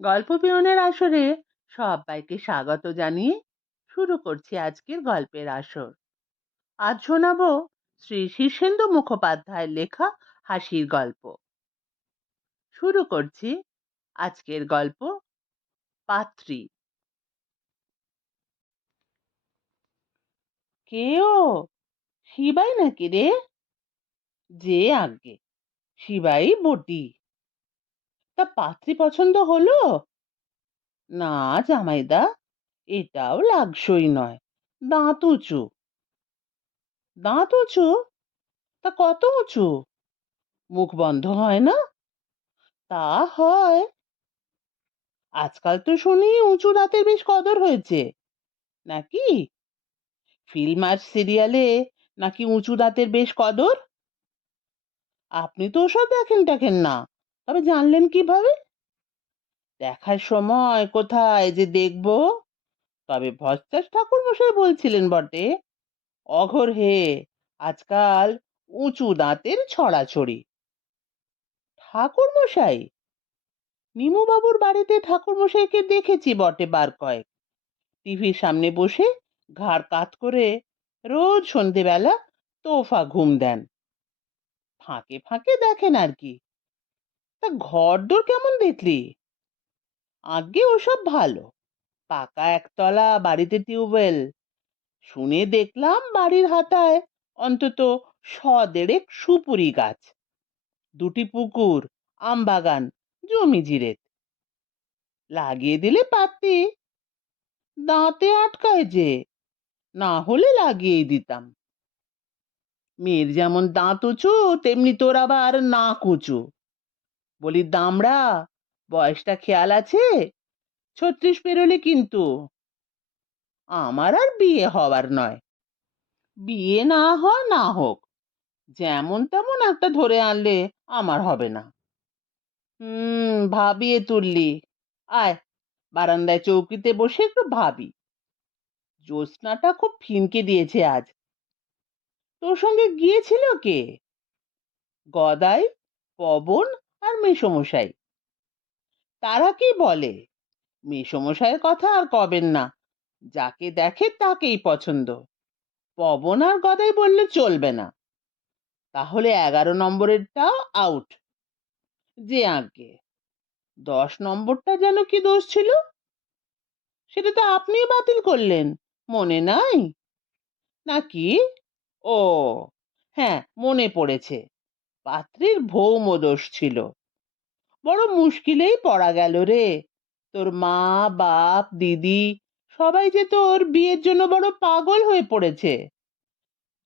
গল্প পিয়নের আসরে সবাইকে স্বাগত জানিয়ে শুরু করছি আজকের গল্পের আসর। আজ শোনাবো শ্রী শীর্ষেন্দু মুখোপাধ্যায়ের লেখা হাসির গল্প। শুরু করছি আজকের গল্প, পাত্রী। কে ও? শিবাই নাকি রে? যে আজ্ঞে, শিবাই বটি। তা পাত্রী পছন্দ হলো? না জামাইদা, এটাও লাগসই নয়। দাঁত উঁচু। দাঁত উঁচু? তা কত উঁচু? মুখ বন্ধ হয় না? তা হয়। আজকাল তো শুনি উঁচু দাঁতের বেশ কদর হয়েছে, নাকি? ফিল্ম আর সিরিয়ালে নাকি উঁচু দাঁতের বেশ কদর। আপনি তো ওসব দেখেন না, তবে জানলেন কিভাবে? দেখার সময় কোথায় যে দেখবো। তবে ভস্তাস ঠাকুর মশাই বলছিলেন বটে, অঘোর হে, আজকাল উঁচু দাঁতের ছড়াছড়ি। ঠাকুর মশাই? নিমু বাবুর বাড়িতে ঠাকুর মশাইকে দেখেছি বটে বার কয়েক, টিভির সামনে বসে ঘাড় কাত করে রোজ সন্ধেবেলা তোফা ঘুম দেন। ফাঁকে ফাঁকে দেখেন আর কি। তা ঘরদোর কেমন দেখলি? আগে ওসব ভালো, পাকা একতলা, বাড়িতে টিউবওয়েল। শুনে দেখলাম বাড়ির হাতায় অন্তত 100 সুপুরি গাছ, 2টি পুকুর, আম বাগান, জমি জিরে। লাগিয়ে দিলে পারতি, দাঁতে আটকায় যে, না হলে লাগিয়েই দিতাম। মেয়ের যেমন দাঁত উঁচু, তেমনি তোর আবার নাক উঁচু। বলি দামড়া, বয়সটা খেয়াল আছে? 36 পেরোলে কিন্তু। আমার আর বিয়ে হবার নয়। বিয়ে না হয় না হোক, যেমন তেমন একটা ধরে আনলে আমার হবে না। ভাবিয়ে তুললি। আয়, বারান্দায় চৌকিতে বসে একটু ভাবি। জ্যোৎস্নাটা খুব ফিনকে দিয়েছে আজ। তোর সঙ্গে গিয়েছিল কে? গদাই, পবন আর মেসোমশাই। তারা কি বলে? মেসোমশাইয়ের কথা আর কবেন না, যাকে দেখে তাকেই পছন্দ। পবন আর গদাই বললে চলবে না। তাহলে 11 নম্বরেরটাও আউট। যে আজ্ঞে, 10 নম্বরটা যেন কি দোষ ছিল? সেটা তো আপনিই বাতিল করলেন, মনে নাই নাকি? ও হ্যাঁ, মনে পড়েছে, পাত্রীর ভৌম দোষ ছিল। বড় মুশকিলেই পড়া গেল রে। তোর মা, বাপ, দিদি সবাই যে তোর বিয়ের জন্য বড় পাগল হয়ে পড়েছে।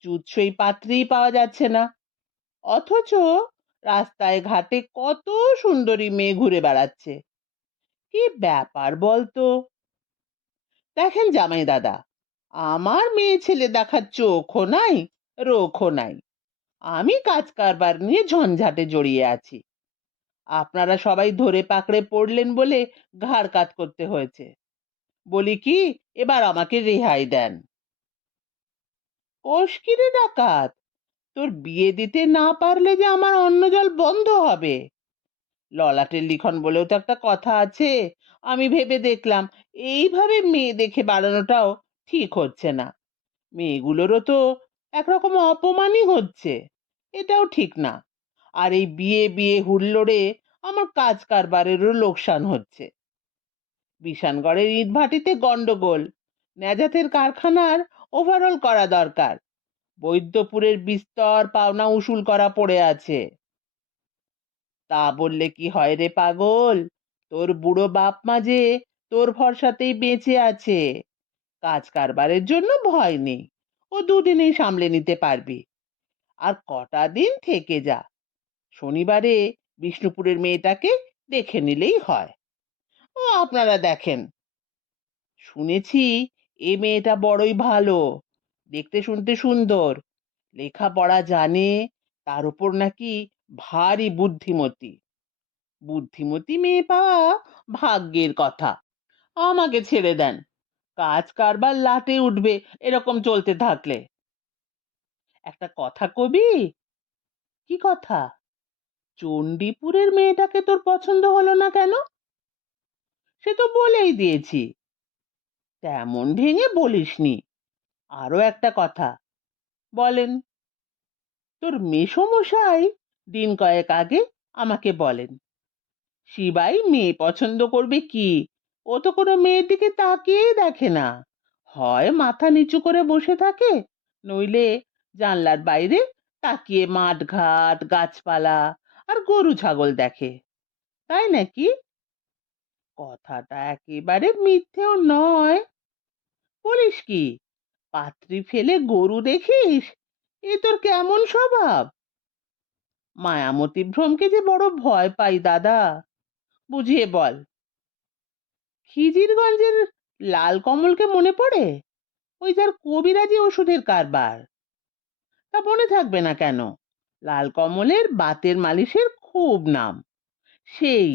জুৎসই পাত্রী পাওয়া যাচ্ছে না, অথচ রাস্তায় ঘাটে কত সুন্দরী মেয়ে ঘুরে বেড়াচ্ছে। কি ব্যাপার বলতো? দেখেন জামাই দাদা, আমার মেয়ে ছেলে দেখার চোখও নাই, রোখও নাই। আমি কাজ কারবার নিয়ে ঝঞ্ঝাটে জড়িয়ে আছি। আপনারা সবাই ধরে পাকড়ে পড়লেন বলে ঘাড় কাত করতে হয়েছে। বলি কি, এবার আমাকে রেহাই দেন। কোষ্কিরে ডাকাত, তোর বিয়ে দিতে না পারলে যে আমার অন্ন জল বন্ধ হবে। ললাটের লিখন বলেও তো একটা কথা আছে। আমি ভেবে দেখলাম এইভাবে মেয়ে দেখে বাড়ানোটাও ঠিক হচ্ছে না। মেয়েগুলোরও তো একরকম অপমানই হচ্ছে, এটাও ঠিক না। আর এই বিয়ে বিয়ে হুল্লোড়ে আমার কাজ কারবারেরও লোকসান হচ্ছে। বিশানগড়ের ইট ভাটিতে গন্ডগোল, ন্যাজাতের কারখানার ওভারঅল করা দরকার। বৈদ্যপুরের বিস্তর পাওনা উসুল করা পড়ে আছে। তা বললে কি হয় রে পাগল? তোর বুড়ো বাপ মা যে তোর ভরসাতেই বেঁচে আছে। কাজ কারবারের জন্য ভয় নেই, ও দুদিনেই সামলে নিতে পারবি। আর কটা দিন থেকে যা, শনিবারে বিষ্ণুপুরের মেয়েটাকে দেখে নিলেই হয়। ও আপনারা দেখেন। শুনেছি এ মেয়েটা বড়ই ভালো, দেখতে শুনতে সুন্দর, লেখাপড়া জানে, তার উপর নাকি ভারী বুদ্ধিমতী। বুদ্ধিমতী মেয়ে পাওয়া ভাগ্যের কথা। আমাকে ছেড়ে দেন, কাজ কারবার লাটে উঠবে এরকম চলতে থাকলে। একটা কথা কবি? কি কথা? চণ্ডীপুরের মেয়েটাকে তোর পছন্দ হলো না কেন? তো বলেই দিয়েছি। তেমন ভেঙে বলিসনি। আরো একটা কথা। বলেন। তোর মেসোমশাই দিন কয়েক আগে আমাকে বলেন, শিবাই মেয়ে পছন্দ করবে কি, ও তো কোনো মেয়ের দিকে তাকিয়েই দেখে না। হয় মাথা নিচু করে বসে থাকে, নইলে জানলার বাইরে তাকিয়ে মাঠ ঘাট গাছপালা আর গরু ছাগল দেখে। তাই নাকি? কথাটা একেবারে মিথ্যেও নয়। বলিস কি, পাত্রী ফেলে গরু দেখিস? এ তোর কেমন স্বভাব? মায়ামতি ভ্রমকে যে বড় ভয় পাই দাদা, বুঝিয়ে বল। খিজিরগঞ্জের লাল কমলকে মনে পড়ে? ওই যার কবিরাজি ওষুধের কারবার। তা মনে থাকবে না কেন? লাল কমলের বাতের মালিশের খুব নাম। সেই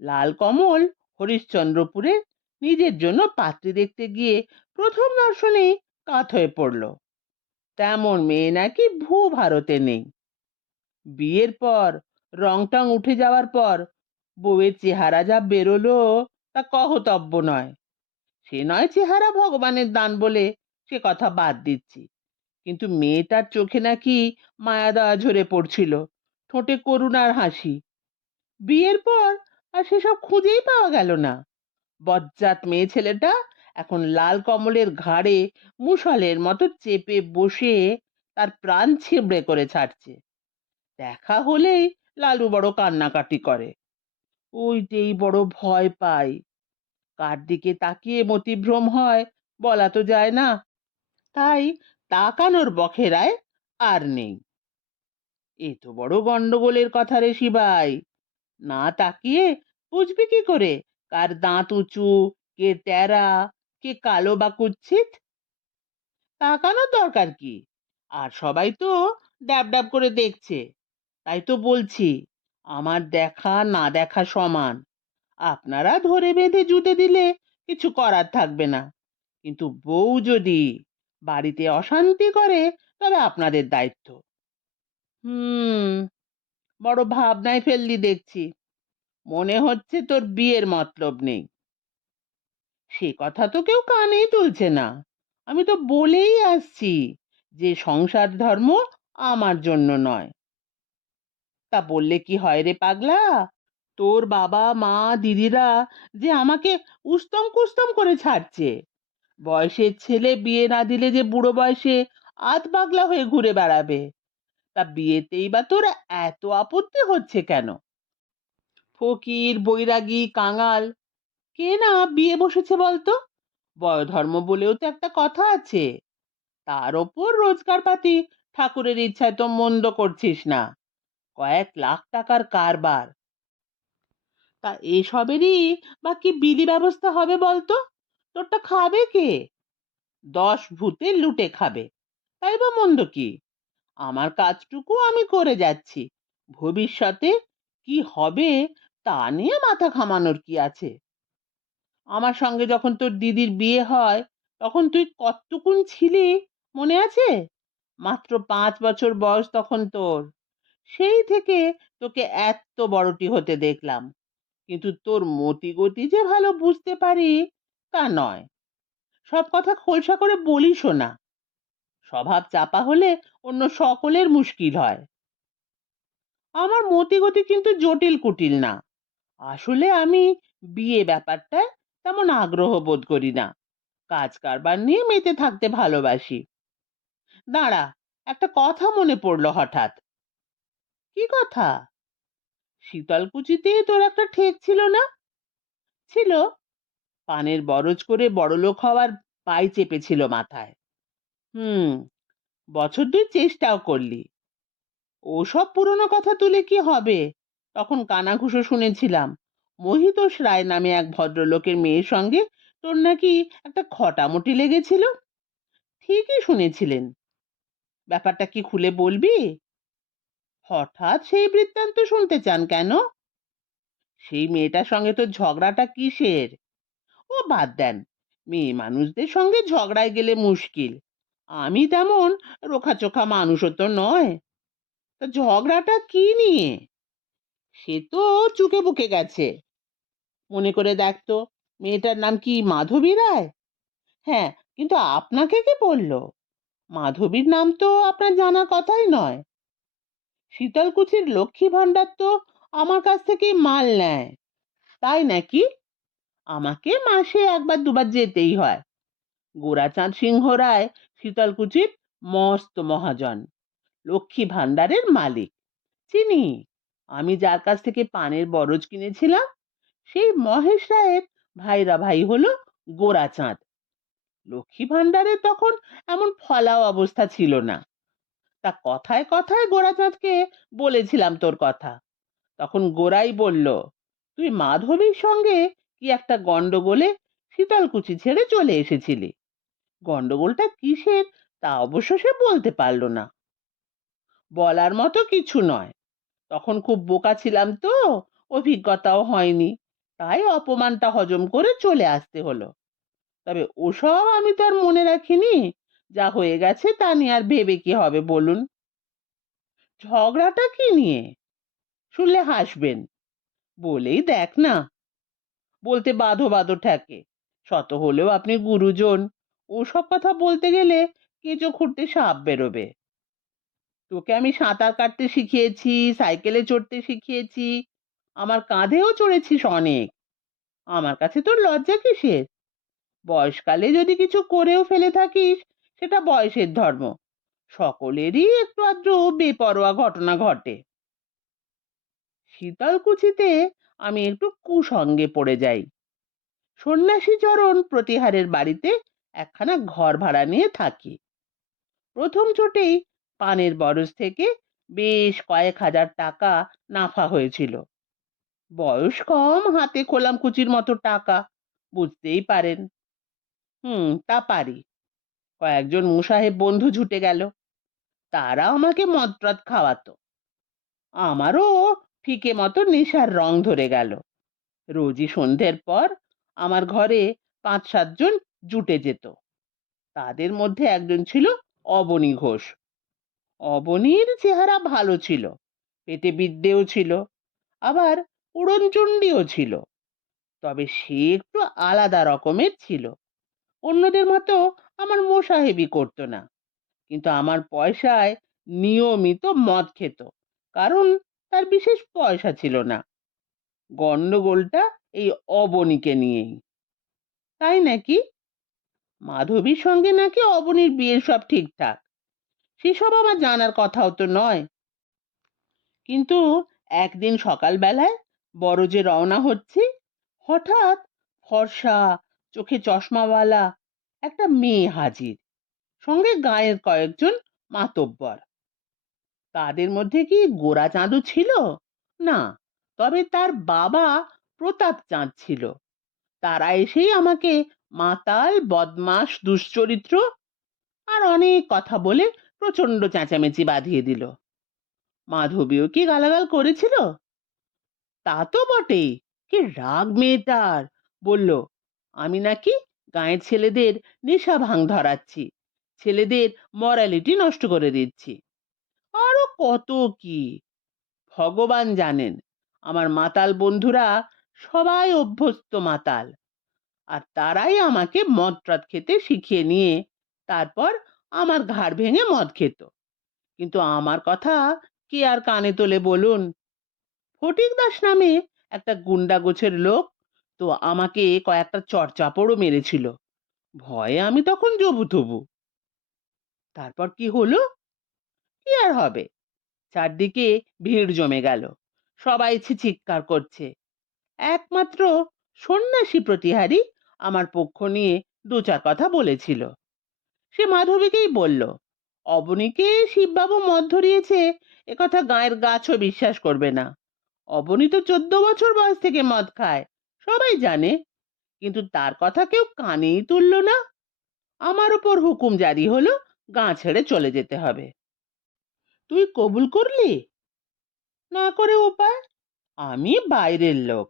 লাল কমল হরিশ্চন্দ্রপুরে নিজের জন্য পাত্রী দেখতে গিয়ে প্রথম দর্শনেই কাত হয়ে পড়ল। তেমন মেয়ে নাকি ভারতে নেই। বিয়ের পর রং টং উঠে যাওয়ার পর বউয়ের চেহারা যা বেরোলো, তা কহতব্য নয়। সে নয় চেহারা ভগবানের দান বলে, সে কথা বাদ দিচ্ছি, কিন্তু মেয়েটার চোখে নাকি মায়া দয়া ঝরে পড়ছিল, ঠোঁটে করুণার হাসি। বিয়ের পর আর সেসব খুঁজেই পাওয়া গেল না। বজ্জাত মেয়ে ছেলেটা এখন লাল কমলের ঘাড়ে মুষলের মতো চেপে বসে তার প্রাণ ছিবড়ে করে ছাড়ছে। দেখা হলেই লালু বড় কান্নাকাটি করে। ওইটেই বড় ভয় পাই। কার দিকে তাকিয়ে মতিভ্রম হয় বলা তো যায় না। তাই তাকানোর বখেরায় আর নেই। এ তো বড় গন্ডগোলের কথা রে শিবাই। না তাকিয়ে বুঝবি কি করে কার দাঁত উঁচু, কে টেরা, কে কালো বা কুৎসিত? তাকানোর দরকার কি? আর সবাই তো ড্যাব ড্যাব করে দেখছে। তাই তো বলছি, আমার দেখা না দেখা সমান। আপনারা ধরে বেঁধে জুতে দিলে কিছু করার থাকবে না, কিন্তু বউ যদি বাড়িতে অশান্তি করে তবে আপনাদের দায়িত্ব। হুম, বড় ভাবনায় ফেললি দেখছি। মনে হচ্ছে তোর বিয়ের মতলব নেই। সে কথা তো কেউ কানেই তুলছে না। আমি তো বলেই আসছি যে সংসার ধর্ম আমার জন্য নয়। তা বললে কি হয় রে পাগলা? তোর বাবা মা দিদিরা যে আমাকে উস্তম কুস্তম করে ছাড়ছে। বয়সের ছেলে বিয়ে না দিলে যে বুড়ো বয়সে আধ পাগলা হয়ে ঘুরে বেড়াবে। তা বিয়েতেই বা তোর এত আপত্তি হচ্ছে কেন? ফকির বৈরাগী কাঙাল কে না বিয়ে বসেছে বলতো? বয়ধর্ম বলেও তো একটা কথা আছে। তার ওপর রোজগার পাতি ঠাকুরের ইচ্ছায় তো মন্দ করছিস না। কয়েক লাখ টাকার কারবার। তা এসবেরই বা কি বিলি ব্যবস্থা হবে বলতো? তোরটা খাবে কে? 10 ভূতে লুটে খাবে। তাই বা মন্দ কি? আমার কাজটুকু আমি করে যাচ্ছি। ভবিষ্যতে কি হবে তা নিয়ে মাথা ঘামানোর কি আছে? আমার সঙ্গে যখন তোর দিদির বিয়ে হয় তখন তুই কতটুকুন ছিলি মনে আছে? মাত্র 5 বছর বয়স তখন তোর। সেই থেকে তোকে এত বড়টি হতে দেখলাম, কিন্তু তোর মতি গতি যে ভালো বুঝতে পারি তা নয়। সব কথা খোলসা করে বলিসও না। স্বভাব চাপা হলে অন্য সকলের মুশকিল হয়। আমার মতি গতি কিন্তু জটিল কুটিল না। আসলে আমি বিয়ে ব্যাপারটায় তেমন আগ্রহ বোধ করি না। কাজ কারবার নিয়ে মেতে থাকতে ভালোবাসি। দাঁড়া, একটা কথা মনে পড়লো হঠাৎ। কি কথা? শীতলকুচিতে তোর একটা ঠেক ছিল না? ছিল। পানের বরজ করে বড়লোক হওয়ার পাই চেপেছিল মাথায়। হুম, বছর দুই চেষ্টাও করলি। ওসব পুরনো কথা তুলে কি হবে? তখন কানাঘুষো শুনেছিলাম মহিতোষ রায় নামে এক ভদ্রলোকের মেয়ের সঙ্গে তোর নাকি একটা খটামটি লেগেছিল। ঠিকই শুনেছিলেন। ব্যাপারটা কি খুলে বলবি? হঠাৎ সেই বৃত্তান্ত শুনতে চান কেন? সেই মেয়েটার সঙ্গে তো ঝগড়াটা কিসের? ও বাদ দেন, মেয়ে মানুষদের সঙ্গে ঝগড়ায় গেলে মুশকিল। আমি তেমন রোখাচোখা মানুষও তো নয়। তা ঝগড়াটা কি নিয়ে? সে তো চুকে বুকে গেছে। মনে করে দেখ তো, মেয়েটার নাম কি মাধবী রায়? হ্যাঁ, কিন্তু আপনাকে কে বলল? মাধবীর নাম তো আপনার জানার কথাই নয়। শীতলকুচির লক্ষ্মী ভাণ্ডার তো আমার কাছ থেকেই মাল নেয়। তাই নাকি? আমাকে মাসে একবার দুবার যেতেই হয়। গোরাচাঁদ সিংহ রায় শীতলকুচির মস্ত মহাজন, লক্ষ্মী ভাণ্ডারের মালিক। চিনি। আমি যার কাছ থেকে পানের বরজ কিনেছিলাম সেই মহেশ রায়ের ভাইরা ভাই হলো গোরাচাঁদ। লক্ষ্মী ভাণ্ডারে তখন এমন ফলাও অবস্থা ছিল না। তা কথায় কথায় গোরাচাঁদকে বলেছিলাম তোর কথা। তখন গোরাই বলল, তুই মাধবীর সঙ্গে কি একটা গন্ডগোলে শীতলকুচি ছেড়ে চলে এসেছিলি। গন্ডগোলটা কিসের তা অবশ্য সে বলতে পারল না। বলার মতো কিছু নয়, তখন খুব বোকা ছিলাম তো, অভিজ্ঞতাও হয়নি, তাই অপমানটা হজম করে চলে আসতে হলো। তবে ওসব আমি তো আর মনে রাখিনি। যা হয়ে গেছে তা নিয়ে আর ভেবে কি হবে বলুন। ঝগড়াটা কি নিয়ে? শুনলে হাসবেন। বলেই দেখ না। বলতে বাঁধো বাঁধো ঠেকে। শত হলেও আপনি গুরুজন। ওসব কথা বলতে গেলে কেঁচো খুঁড়তে সাপ বেরোবে। তোকে আমি সাঁতার কাটতে শিখিয়েছি, সাইকেলে চড়তে শিখিয়েছি, আমার কাঁধেও চড়েছিস অনেক। আমার কাছে তোর লজ্জা কিসের? বয়সকালে যদি কিছু করেও ফেলে থাকিস সেটা বয়সের ধর্ম। সকলেরই একটু আধটু বেপরোয়া ঘটনা ঘটে। শীতলকুচিতে আমি একটু কুসঙ্গে পড়ে যাই। সন্ন্যাসী চরণ প্রতিহারের বাড়িতে একখানা ঘর ভাড়া নিয়ে থাকি। প্রথম চোটেই পানের বরজ থেকে বেশ কয়েক হাজার টাকা নাফা হয়েছিল। বয়স কম, হাতে খোলাম কুচির মতো টাকা, বুঝতেই পারেন। তা পারি। কয়েকজন মুসাহেব বন্ধু জুটে গেল, তারা আমাকে মদটদ খাওয়াতো। আমারও ফিকে মতো নেশার রং ধরে গেল। রোজই সন্ধ্যের পর আমার ঘরে ৫-৭ জন জুটে যেত। তাদের মধ্যে একজন ছিল অবনী ঘোষ। অবনীর চেহারা ভালো ছিল, পেটে বিদ্যেও ছিল, আবার উড়নচণ্ডীও ছিল। তবে সে একটু আলাদা রকমের ছিল। অন্যদের মতো আমার মোসাহেবি করতো না, কিন্তু আমার পয়সায় নিয়মিত মদ খেত, কারণ তার বিশেষ পয়সা ছিল না। গন্ডগোলটা এই অবনীকে নিয়েই। তাই নাকি? মাধবীর সঙ্গে নাকি অবনীর বিয়ে সব ঠিকঠাক। সেসব আমার জানার কথাও তো নয়। কিন্তু একদিন সকালবেলায় বরজে রওনা হচ্ছি, হঠাৎ ফর্সা, চোখে চশমাওয়ালা একটা মেয়ে হাজির, সঙ্গে গায়ের কয়েকজন মাতব্বর। তাদের মধ্যে কি গোরাচাঁদও ছিল? না, তবে তার বাবা প্রতাপ চাঁদ ছিল। তারা এসেই আমাকে মাতাল, বদমাস, দুশ্চরিত্র আর অনেক কথা বলে প্রচন্ড চেঁচামেচি বাঁধিয়ে দিল। মাধবীও কি গালাগাল করেছিল? তা তো বটেই। কি রাগ মেয়েটার! বলল আমি নাকি গাঁয়ের ছেলেদের নেশা ভাঙ ধরাচ্ছি, ছেলেদের মরালিটি নষ্ট করে দিচ্ছি, আরো কত কি। ভগবান জানেন, আমার মাতাল বন্ধুরা সবাই অভ্যস্ত মাতাল, আর তারাই আমাকে মদ টদ খেতে শিখিয়ে নিয়ে তারপর আমার ঘাড় ভেঙে মদ খেত। কিন্তু আমার কথা কে আর কানে তোলে বলুন? ফটিক দাস নামে একটা গুন্ডা গোছের লোক তো আমাকে কয়েকটা চড়চাপড়ও মেরেছিল। ভয়ে আমি তখন জবুথবু। তারপর কি হলো? কি আর হবে, চারদিকে ভিড় জমে গেল, সবাই চিৎকার করছে। একমাত্র সন্ন্যাসী প্রতিহারী আমার পক্ষ নিয়ে দু চার কথা বলেছিল। সে মাধবীকেই বলল, অবনীকে শিববাবু মদ ধরিয়েছে একথা গায়ের গাছও বিশ্বাস করবে না। অবনী তো 14 বছর বয়স থেকে মদ খায়, সবাই জানে, কিন্তু তার কথা কেউ কানেই তুলল না। আমার উপর হুকুম জারি হলো, গাঁ ছেড়ে চলে যেতে হবে। তুই কবুল করলি? না করে উপায়? আমি বাইরের লোক,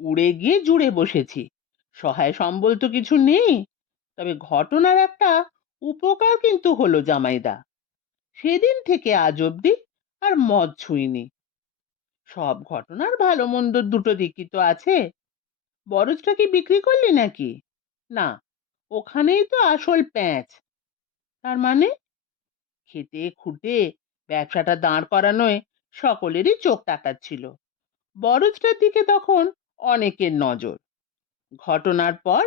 উড়ে গিয়ে জুড়ে বসেছি, সহায় সম্বল তো কিছু নেই। তবে ঘটনার একটা উপকার কিন্তু হলো জামাইদা। সেদিন থেকে আজ অব্দি আর মদ ছুঁইনি। সব ঘটনার ভালো মন্দ দুটো দিকই তো আছে। বরজটা কি বিক্রি করলি নাকি? না, ওখানেই তো আসল প্যাঁচ। তার মানে? খেটে খুঁটে ব্যবসাটা দাঁড় করানোয় সকলেরই চোখ তাকাচ্ছিল। বরজটার দিকে তখন অনেকের নজর। ঘটনার পর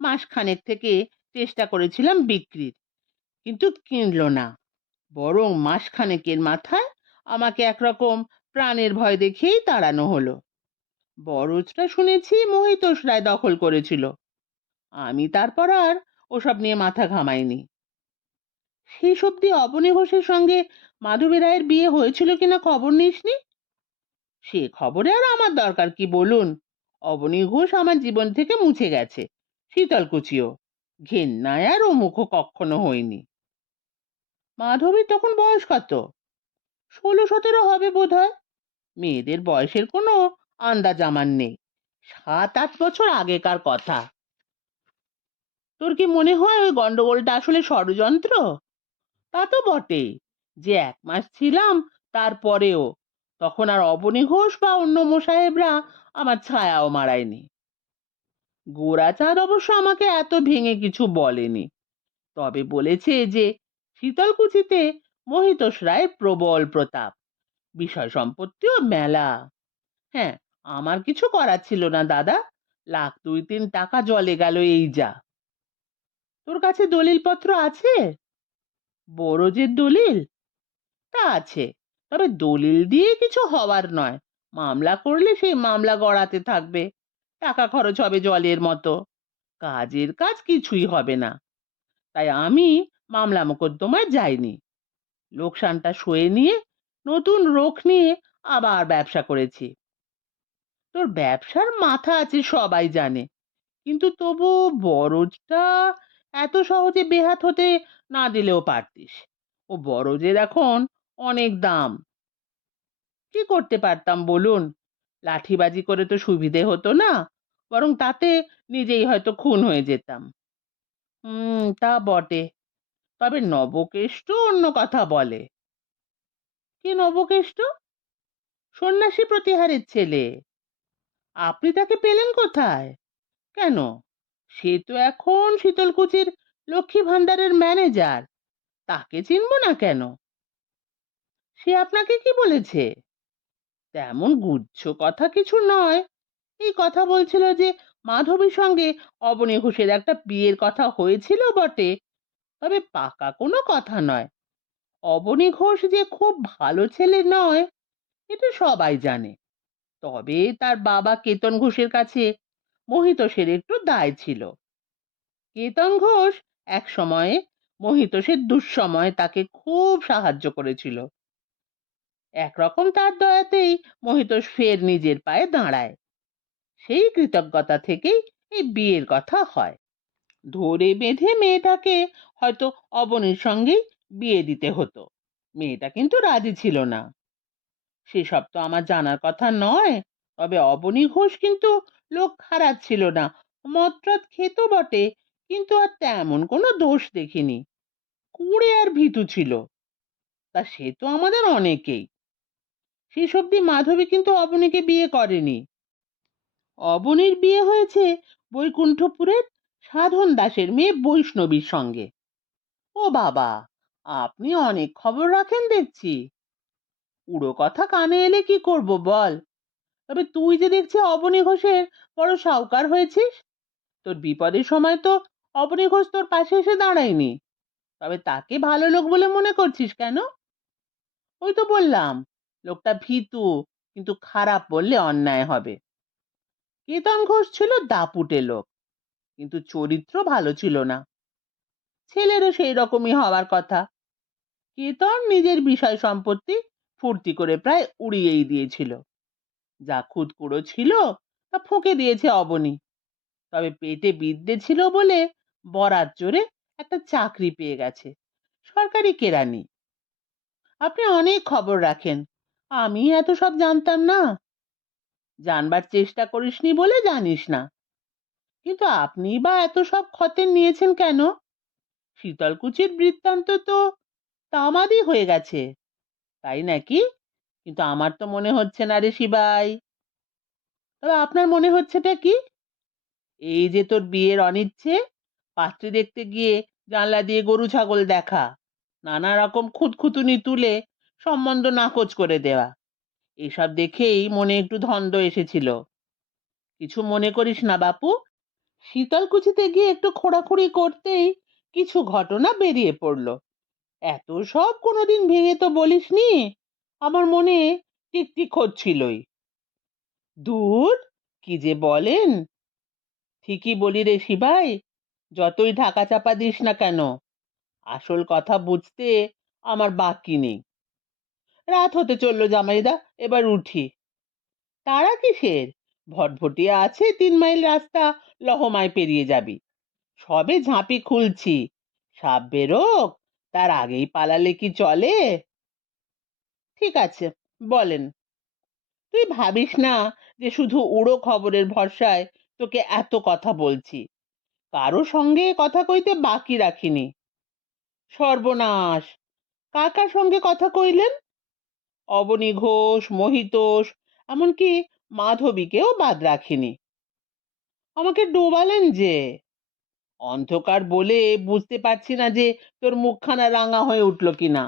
মাসখানেক থেকে চেষ্টা করেছিলাম বিক্রির, কিন্তু কিনলো না। বরং মাসখানেকের মাথায় আমাকে একরকম প্রাণের ভয় দেখিয়েই তাড়ানো হলো। বরজটা শুনেছি মহিতোষ রায় দখল করেছিল। আমি তারপর আর ওসব নিয়ে মাথা ঘামাইনি। শেষ অবধি অবনী ঘোষের সঙ্গে মাধবী রায়ের বিয়ে হয়েছিল কিনা খবর নিসনি? সে খবরে আর আমার দরকার কি বলুন? অবনী ঘোষ আমার জীবন থেকে মুছে গেছে, শীতলকুচিও। ঘেন্নায় আর ও মুখ কখনো হয়নি। মাধবীর তখন বয়স কত? 16-17 হবে বোধহয়। মেয়েদের বয়সের কোনো আন্দাজ আমার নেই। 7-8 বছর আগেকার কথা। তোর কি মনে হয় ওই গন্ডগোলটা আসলে ষড়যন্ত্র? তা তো বটেই, যে 1 মাস ছিলাম তারপরেও তখন আর অবনী ঘোষ বা অন্য মোসাহেবরা আমার ছায়াও মাড়ায়নি। গোরাচাঁদ অবশ্য আমাকে এত ভেঙে কিছু বলেনি, তবে বলেছে যে শীতলকুচিতে মহিতোষ রায়ের প্রবল প্রতাপ, বিষয় সম্পত্তিও মেলা। হ্যাঁ, আমার কিছু করার ছিল না দাদা। 1,00,000-2,3 টাকা জলে গেল এই যা। তোর কাছে দলিলপত্র আছে? বরজের দলিল? তা আছে, তবে দলিল দিয়ে কিছু হওয়ার নয়। মামলা করলে সেই মামলা গড়াতে থাকবে, টাকা খরচ হবে জলের মতো। কাজের কাজ কিছুই হবে না। তাই আমি মামলা মোকদ্দমায় যাইনি। লোকসানটা সয়ে নিয়ে নতুন রোখ নিয়ে আবার ব্যবসা করেছি। তোর ব্যবসার মাথা আছে সবাই জানে, কিন্তু তবু বরজটা এত সহজে বেহাত হতে না দিলেও পারতিস। ও বরজের এখন অনেক দাম। কি করতে পারতাম বলুন? লাঠিবাজি করে তো সুবিধে হতো না, বরং তাতে নিজেই হয়তো খুন হয়ে যেতাম। তা বটে। তবে নবকেষ্ট অন্য কথা বলে। কি নবকেষ্ট? সন্ন্যাসী প্রতিহারের ছেলে। আপনি তাকে পেলেন কোথায়? কেন, সে তো এখন শীতলকুচির লক্ষ্মী ভান্ডারের ম্যানেজার। তাকে চিনব না কেন? সে আপনাকে কি বলেছে? তেমন গুচ্ছ কথা কিছু নয়। এই কথা বলছিল যে মাধবীর সঙ্গে অবনী ঘোষের একটা বিয়ের কথা হয়েছিল বটে, তবে পাকা কোনো কথা নয়। অবনী ঘোষ যে খুব ভালো ছেলে নয়, এটা সবাই জানে। তবে তার বাবা কেতন ঘোষের কাছে মহিতোষের একটু দায় ছিল। কেতন ঘোষ এক সময়ে মহিতোষের দুঃসময়ে তাকে খুব সাহায্য করেছিল। একরকম তার দয়াতেই মহিতোষ ফের নিজের পায়ে দাঁড়ায়। সেই কৃতজ্ঞতা থেকেই এই বিয়ের কথা হয়। ধরে বেঁধে মেয়েটাকে হয়তো অবনীর সঙ্গেই বিয়ে দিতে হতো। মেয়েটা কিন্তু রাজি ছিল না। সেসব তো আমার জানার কথা নয়। তবে অবনী ঘোষ কিন্তু লোক খারাপ ছিল না। মদটদ খেত বটে, কিন্তু আর তেমন কোনো দোষ দেখিনি। কুঁড়ে আর ভীতু ছিল, তা সে তো আমাদের অনেকেই। শেষ অবধি মাধবী কিন্তু অবনীকে বিয়ে করেনি। অবনীর বিয়ে হয়েছে বৈকুণ্ঠপুরের সাধন দাসের মেয়ে বৈষ্ণবীর সঙ্গে। ও বাবা, আপনি অনেক খবর রাখেন দেখছি। পুরো কথা কানে এলে কি করব বল? তবে তুই যে দেখছি অবনী ঘোষের বড় সাউকার হয়েছিস। তোর বিপদের সময় তো অবনী ঘোষ তোর পাশে এসে দাঁড়ায়নি। তবে তাকে ভালো লোক বলে মনে করছিস কেন? ওই তো বললাম, লোকটা ভীতু, কিন্তু খারাপ বললে অন্যায় হবে। কেতন ঘোষ ছিল দাপুটে লোক, কিন্তু চরিত্র ভালো ছিল না। ছেলেরও সেই রকমই হওয়ার কথা। কেতন নিজের বিষয় সম্পত্তি ফুর্তি করে প্রায় উড়িয়েই দিয়েছিল। যা খুদকুড়ো ছিল তা ফুঁকে দিয়েছে অবনী। তবে পেটে বিদ্যে ছিল বলে বরাত জোরে একটা চাকরি পেয়ে গেছে, সরকারি কেরানি। আপনি অনেক খবর রাখেন, আমি এত সব জানতাম না। জানবার চেষ্টা করিসনি বলে জানিস না। কিন্তু আপনি বা এত সব খতেন নিয়েছেন কেন? শীতলকুচির বৃত্তান্ত তো তামাদি হয়ে গেছে, তাই নাকি? কিন্তু আমার তো মনে হচ্ছে না রে শিবাই। তবে আপনার মনে হচ্ছেটা কি? এই যে তোর বিয়ের অনিচ্ছে, পাত্রী দেখতে গিয়ে জানলা দিয়ে গরু ছাগল দেখা, নানা রকম খুঁতখুঁতুনি তুলে সম্বন্ধ নাকচ করে দেওয়া, এসব দেখেই মনে একটু ধন্দ এসেছিল। কিছু মনে করিস না বাপু। শীতলকুচিতে গিয়ে একটু খোঁড়াখুড়ি করতেই কিছু ঘটনা বেরিয়ে পড়লো। এত সব কোনোদিন ভেঙে তো বলিসনি, আমার মনে টিকটিক হচ্ছিলই। দূর, কি যে বলেন! ঠিকই বলি রে শিবাই, যতই ঢাকা চাপা দিস না কেন, আসল কথা বুঝতে আমার বাকি নেই। রাত হতে চললো জামাইদা, এবার উঠি। তারা কিসের? ভটভটিয়া আছে 3 মাইল রাস্তা, লহমায় পেরিয়ে যাবি। সবে ঝাঁপি খুলছি, সাপ বেরোক, তার আগেই পালালে কি চলে? ঠিক আছে, বলেন। তুই ভাবিস না যে শুধু উড়ো খবরের ভরসায় তোকে এত কথা বলছি, কারো সঙ্গে কথা কইতে বাকি রাখিনি। সর্বনাশ! কার কার সঙ্গে কথা কইলেন? অবনী ঘোষ, মহিতোষ, এমনকি মাধবীকেও বাদ রাখিনি। আমাকে ডোবালেন যে। অন্ধকার বলে বুঝতে পারছি না যে তোর মুখখানা রাঙা হয়ে উঠলো কিনা।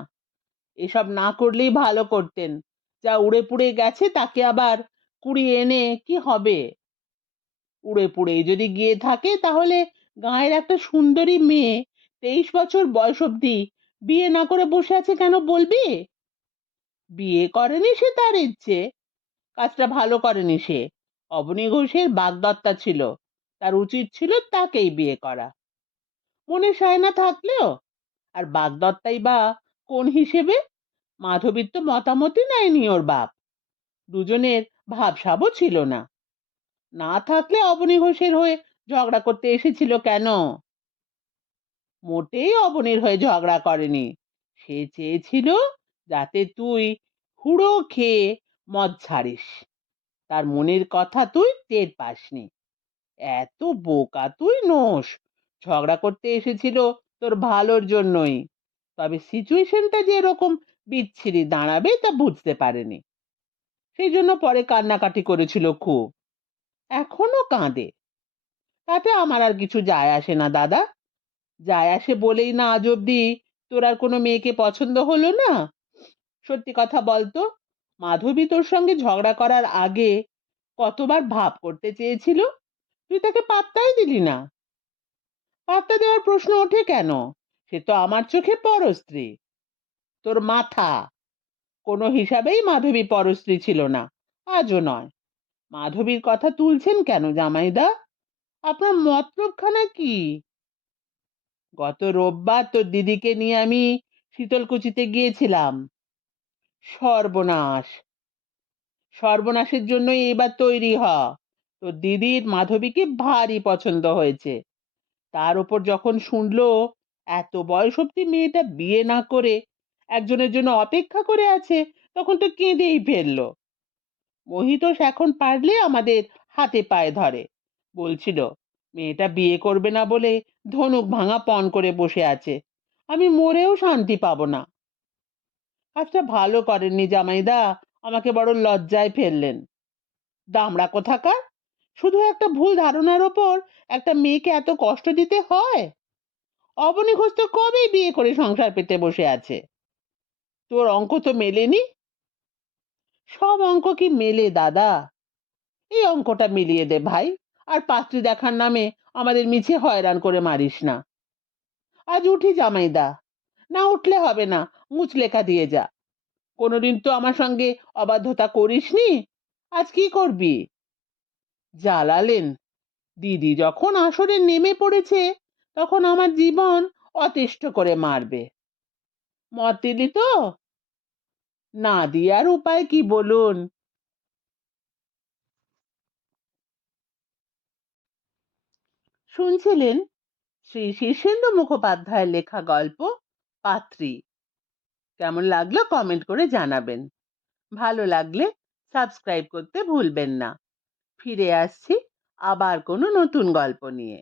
এসব না করলেই ভালো করতেন। যা উড়ে পুড়ে গেছে তাকে আবার কুড়িয়ে এনে কি হবে? উড়ে পুড়ে যদি গিয়ে থাকে তাহলে গাঁয়ের একটা সুন্দরী মেয়ে 23 বছর বয়স অব্দি বিয়ে না করে বসে আছে কেন বলবি? বিয়ে করেনি সে তার ইচ্ছে, কাজটা ভালো করেনি সে। অবনী ঘোষের বাগদত্তা ছিল, তার উচিত ছিল তাকেই বিয়ে করা। মনে সায় না থাকলেও আর বাগদত্তাই বা কোন হিসেবে? মাধবীর তো মতামতই নেয়নি ওর বাপ। দুজনের ভাবসাবও ছিল না। না থাকলে অবনী ঘোষের হয়ে ঝগড়া করতে এসেছিল কেন? মোটেই অবনীর হয়ে ঝগড়া করেনি। সে চেয়েছিল যাতে তুই হুড়ো খেয়ে মদ ছাড়িস, তার মনের কথা তুই টের পাসনি। এত বোকা তুই নোস। ঝগড়া করতে এসেছিল তোর ভালোর জন্যই, তবে সিচুয়েশনটা যে এরকম বিচ্ছিরি দাঁড়াবে তা বুঝতে পারেনি। সেই জন্য পরে কান্নাকাটি করেছিল খুব, এখনো কাঁদে। তাতে আমার আর কিছু যায় আসে না দাদা। যায় আসে বলেই না আজ অব্দি তোর আর কোনো মেয়েকে পছন্দ হলো না? সত্যি কথা বলতো, মাধবী তোর সঙ্গে ঝগড়া করার আগে কতবার ভাব করতে চেয়েছিল, তুই তাকে পাত্তাই দিলি না। পাত্তা দেওয়ার প্রশ্ন ওঠে কেন? সে তো আমার চোখে পরস্ত্রী। তোর মাথা! কোনো হিসাবেই মাধবী পরস্ত্রী ছিল না, আজও নয়। মাধবীর কথা তুলছেন কেন জামাইদা? আপনার মতলবখানা কি? গত রোববার তোর দিদিকে নিয়ে আমি শীতলকুচিতে গিয়েছিলাম। সর্বনাশ! সর্বনাশের জন্যই এবার তৈরি হ। তোর দিদির মাধবীকে ভারী পছন্দ হয়েছে। তার উপর যখন শুনলো এত বয়স অব্দি মেয়েটা বিয়ে না করে একজনের জন্য অপেক্ষা করে আছে, তখন তো কেঁদেই ফেললো। মহিতোষ এখন পারলে আমাদের হাতে পায়ে ধরে। বলছিল মেয়েটা বিয়ে করবে না বলে ধনুক ভাঙা পণ করে বসে আছে, আমি মরেও শান্তি পাবো না। কাজটা ভালো করেননি জামাইদা, আমাকে বড় লজ্জায় ফেললেন। দামড়া কোথাকার! শুধু একটা ভুল ধারণার ওপর একটা মেয়েকে এত কষ্ট দিতে হয়? অবনী ঘোষ তো কবেই বিয়ে করে সংসার পেতে বসে আছে। তোর অঙ্ক তো মেলেনি। সব অঙ্ক কি মেলে দাদা? এই অঙ্কটা মিলিয়ে দে ভাই, আর পাত্রী দেখার নামে আমাদের মিছে হয়রান করে মারিস না। আজ উঠি জামাইদা। না উঠলে হবে না, মুচলেখা দিয়ে যা। কোনোদিন তো আমার সঙ্গে অবাধ্যতা করিসনি, আজ কি করবি? জ্বালালেন। দিদি যখন আসরে নেমে পড়েছে তখন আমার জীবন অতিষ্ঠ করে মারবে। মত দিলি তো? না দিয়ার উপায় কি বলুন? শুনছিলেন শ্রী শীর্ষেন্দু মুখোপাধ্যায়ের লেখা গল্প পাত্রী। কেমন লাগলো কমেন্ট করে জানাবেন। ভালো লাগলে সাবস্ক্রাইব করতে ভুলবেন না। ফিরে আসছি আবার কোনো নতুন গল্প নিয়ে।